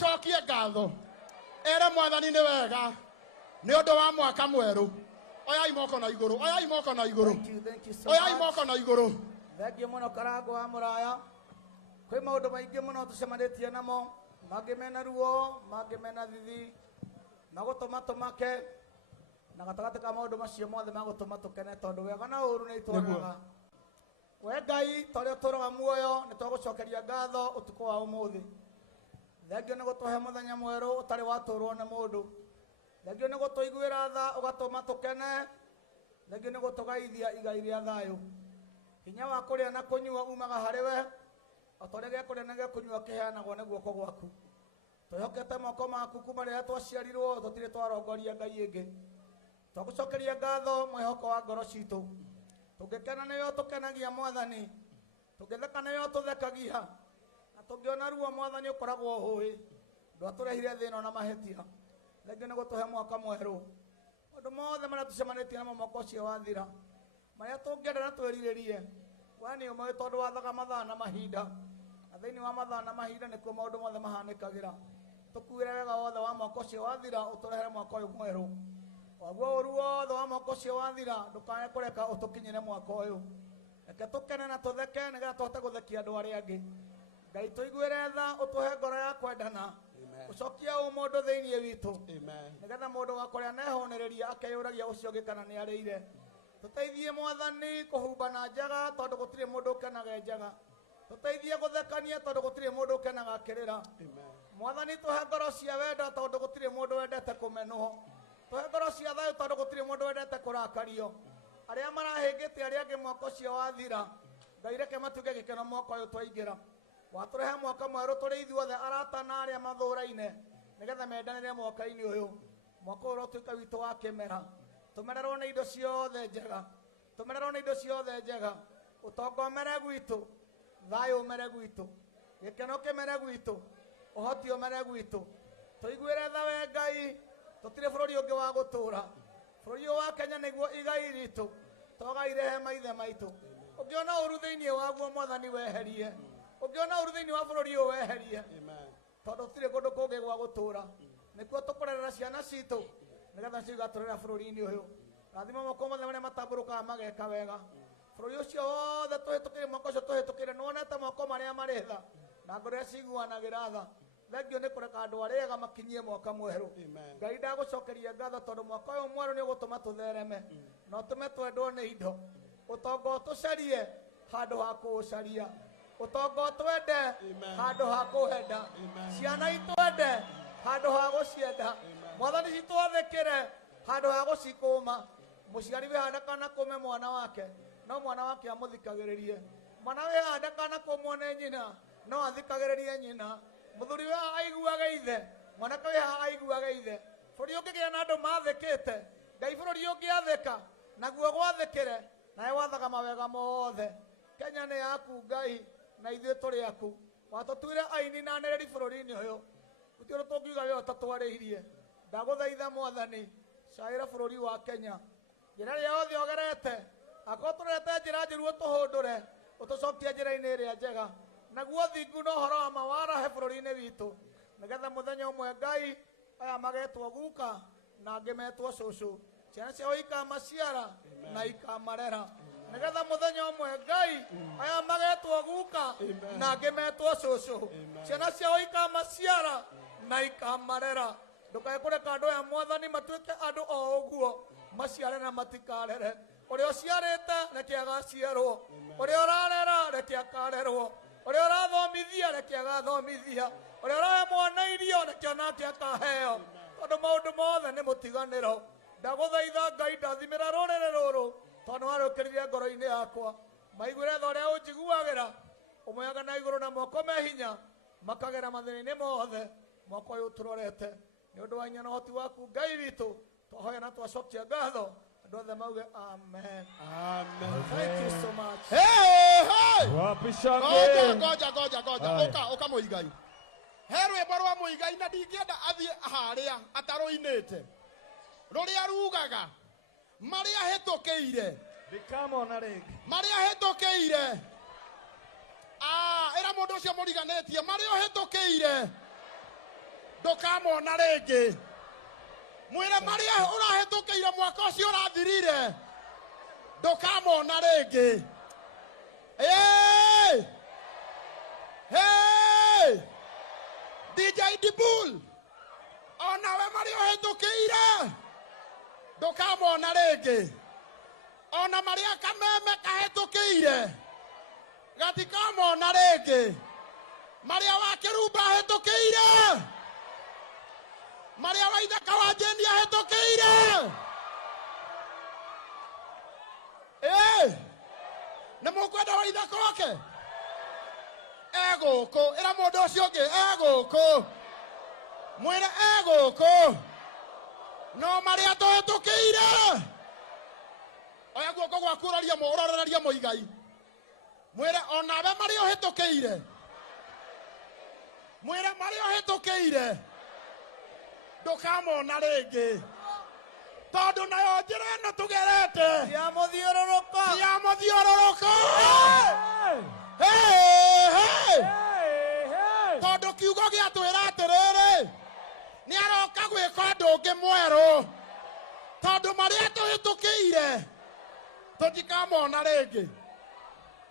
Cokie ngatho ere mwathani nĩ wega nĩ ũndũ wa mwaka mwerũ. Oyai moko na igũrũ, oyai moko na igũrũ, oyai moko na igũrũ. Thengiũ mũno Karangũ wa Mũraya. Kwĩ maũndũ maingĩ mũno tũcemanĩtie namo, mangĩ mena ruo, mangĩ mena thithi, magũtũma tũmake, na gatagatĩ ka maũndũ macio mothe magũtũma tũkene tondũ wega na ũũru nĩ itwaraga. We Ngai ta ũrĩa ũtũũraga muoyo nĩ twagũcokeria ngatho ũtukũ wa ũmũthĩ. Thengiũ nĩ gũtũhe mũthenya mwerũ ũtarĩ watũũrwo nĩ mũndũ. Thengiũ nĩ gũtũiguĩra tha ũgatũma tũkene. Thengiũ nĩ gũtũgaithia igai rĩa thayũ. Hinya wa kũrĩa na kũnyua umaga harĩ we, o ta ũrĩa gĩa kũrĩa na gĩa kũnyua kĩheanagwo nĩ guoko gwaku. Twĩhokete moko maku kuma rĩrĩa twaciarirwo tũtirĩ twarongoria Ngai ĩngĩ. Twagũcokeria ngatho mwĩhoko wa ngoro citũ. Tũngĩkena nĩwe ũtũkenagia Mwathani, tũngĩtheka nĩwe ũtũthekagia, na tũngĩona ruo Mwathani ũkoragwo ũũĩ. Ndwatũrehire thĩna na mahĩtia. Thengiũ nĩ gũtũhe mwaka mwerũ. Maũndũ mothe marĩa tũcemanĩtie namo mwaka ũcio wathira, marĩa tũngĩenda na twĩrirĩrie, we nĩ ũmwe tondũ wathaga mathaa na mahinda, na thĩinĩ wa mathaa na mahinda nĩkuo maũndũ mothe mahanĩkagĩra. Tũkuĩre wega wothe wa mwaka ũcio wathira ũtũrehere mwaka ũyũ mwerũ. Waguo ũru wothe wa mwaka ũcio wathira ndũkae kũreka ũtũkinyĩre mwaka ũyũ. Reke tũkene na tũtheke nĩgetha tũhote gũthekia andũ arĩa angĩ. Ngai tũiguĩre tha ũtũhe ngoro ya kwendana, ũcokie ũmũndũ thĩinĩ witũ, nĩgetha mũndũ wakũrĩa nehũnĩrĩria akeyũragia ũcio ũngĩ kana nĩ arĩire. Tũteithie Mwathani kũhumba na njaga tondũ gũtirĩ mũndũ ũkenaga njaga. Tũteithie gũthekania tondũ gũtirĩ mũndũ ũkenaga akĩrĩra. Mwathani tũhe ngoro cia wenda tondũ gũtirĩ mũndũ wendete kũmenwo. Tũhe ngoro cia thayũ tondũ gũtirĩ mũndũ wendete kũrakario. Arĩa marahĩngĩte arĩa angĩ mwaka ũcio wathira, Ngai reke matuĩke gĩkeno mwaka ũyũ twaingĩra. Watũrehe mwaka mwerũ tũrĩ ithuothe arata na arĩa mathũũraine, nĩgetha mendanĩre mwaka-inĩ ũyũ. Mwaka ũyũ ũtuĩke witũ wa kĩmera. Tũmererwo nĩ indo ciothe njega, tũmererwo nĩ indo ciothe njega. Ũtonga ũmere gwitũ, thayũ ũmere gwitũ, gĩkeno kĩmere gwitũ, ũhoti ũmere gwitũ. Tũiguĩre tha we Ngai, tũtirĩ bũrũri ũngĩ wa gũtũũra. Bũrũri ũyũ wa Kenya nĩguo igai ritũ, twagaire he maithe maitũ. Ũngĩona ũru thĩinĩ waguo Mwathani weherie, ũngĩona ũru thĩinĩ wa bũrũri ũyũ weherie, tondũ tũtirĩ kũndũ kũngĩ gwa gũtũũra. Nĩkuo tũkũrerera ciana citũ, nĩgetha cio igatũrera bũrũri-inĩ ũyũ. Rathima moko mothe marĩa matambũrũkaga mageka wega. Bũrũri ũcio wothe tũhĩtũkĩre mwaka ũcio tũhĩtũkĩre, nĩwonete moko marĩa marĩ tha na ngoro iria ciguanagĩra tha. Thengiũ nĩ kũreka andũ arĩa ega makinyie mwaka mwerũ. Ngai ndagũcokeria ngatho tondũ mwaka ũyũ mwerũ nĩ ũgũtũma tũthereme na ũtũme twendwo nĩ indo. Ũtonga ũtũcarie handũ ha kũũcaria, ũtonga ũtwende handũ ha kũwenda, ciana itwende handũ ha gũcienda, Mwathani citwathĩkĩre handũ ha gũcikũũma. Mũciari wĩhande kana kũme mwana wake, no mwana wake amũthikagĩrĩrie. Mwana wĩhande kana kũmwo nĩ nyina, no athikagĩrĩrie nyina. Mũthuri wĩhaha aiguage ithe, mwanake wĩhaha aiguage ithe. Bũrũri ũngĩgĩa na andũ mathĩkĩte, Ngai bũrũri ũngĩathĩka naguo gwathĩkĩre, nawe wathaga mawega mothe. Kenya nĩ yaku Ngai, na ithuĩ tũrĩ aku. Watũtuire aini na anĩrĩri bũrũri-inĩ ũyũ, gũtirĩ ũndũ tũngiuga wee ũtatwarĩirie. Ndagũthaitha Mwathani, caĩra bũrũri wa Kenya njĩra ĩrĩa yothe ũgerete. Akorwo tũrete njĩra njũru ũtũhũndũre, ũtũcokie njĩra-inĩ ĩrĩa njega. Naguo thingu na ũhoro wa ma warahe bũrũri-inĩ witũ, nĩgetha mũthenya ũmwe Ngai aya magetwo guka na angĩ metwo cũcũ, ciana ciao ikamaciara na ikamarera. Nĩgetha mũthenya ũmwe Ngai aya magetwo guka na angĩ metwo cũcũ, ciana ciao ikamaciara na ikamarera. Ndũkae kũreka andũ aya Mwathani matuĩke andũ o ũguo, maciare na matikarere. Ũrĩa ũciarĩte reke agaciarwo, ũrĩa ũrarera reke akarerwo, ũrĩa ũrathomithia reke agathomithia, ũrĩa ũrahe mwana irio reke onake akaheo, tondũ maũndũ mothe nĩ mũtiganĩro. Ndagũthaitha Ngai ndathimĩra rũrĩrĩ rũrũ tondũ warũkĩrire ngoro-inĩ yakwa. Maiguĩre tha ũrĩa ũnjiguagĩra, ũmoyaga na igũrũ na moko me hinya, makagera mathĩna-inĩ mothe. Mwaka ũyũ tũrorete nĩ ũndũ wa hinya na ũhoti waku Ngai witũ, twahoya na twacokia ngatho. Andũ othe mauge amen. Amen. Thank you so much. Wapi shangwe? Ngoja ũka Mũigai. He rwĩmbo rwa Mũigai na ndingĩenda athiĩ harĩa atarũinĩte, rũrĩa rugaga marĩa hĩtũkĩire, marĩa hĩtũkĩire. Ĩra mũndũ ũcio mũriganĩtie marĩa hĩtũkĩire. ndukamona ringi mwire maria urahetukiire mwaka ucio urathirire ndukamona ringi hey DJ Dibul onawe maria uhetukiire ndukamona ringi ona maria kameme kahetukiire gatikamona ringi maria wa kirumba ahetukiire maria wa ithaka wa jeni ahetukiire nä må kwenda wa ithaka wake egå kå ä ra må ndå å cio å ngä egå kå mwä re egå kå no marä a tå hä tå kä ire oya guoko gwaku å rorererie må igai mwä re onawe marä å hä tå kä ire mwä re marä å hä tå kä ire ndå kamona rä ngä tondå nayo njä ra ä no tå gerete cia må thiå rå rå tondå kiugo gä a twä ra atä rä rä nä aroka gwä ka ndå ngä mwerå tondå marä a tå hä tå kä ire tå tikamona rä ngä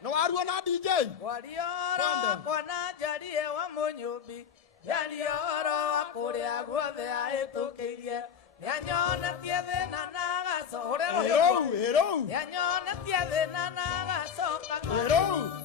nä waruona DJ warioro kwana njarie wa må nyå mbi yarioro wa kå rä a guothe ahä tå kä irie nĩanyonetie thĩna na agacoka Hero. nĩanyonetie thĩna na agacoka Hero.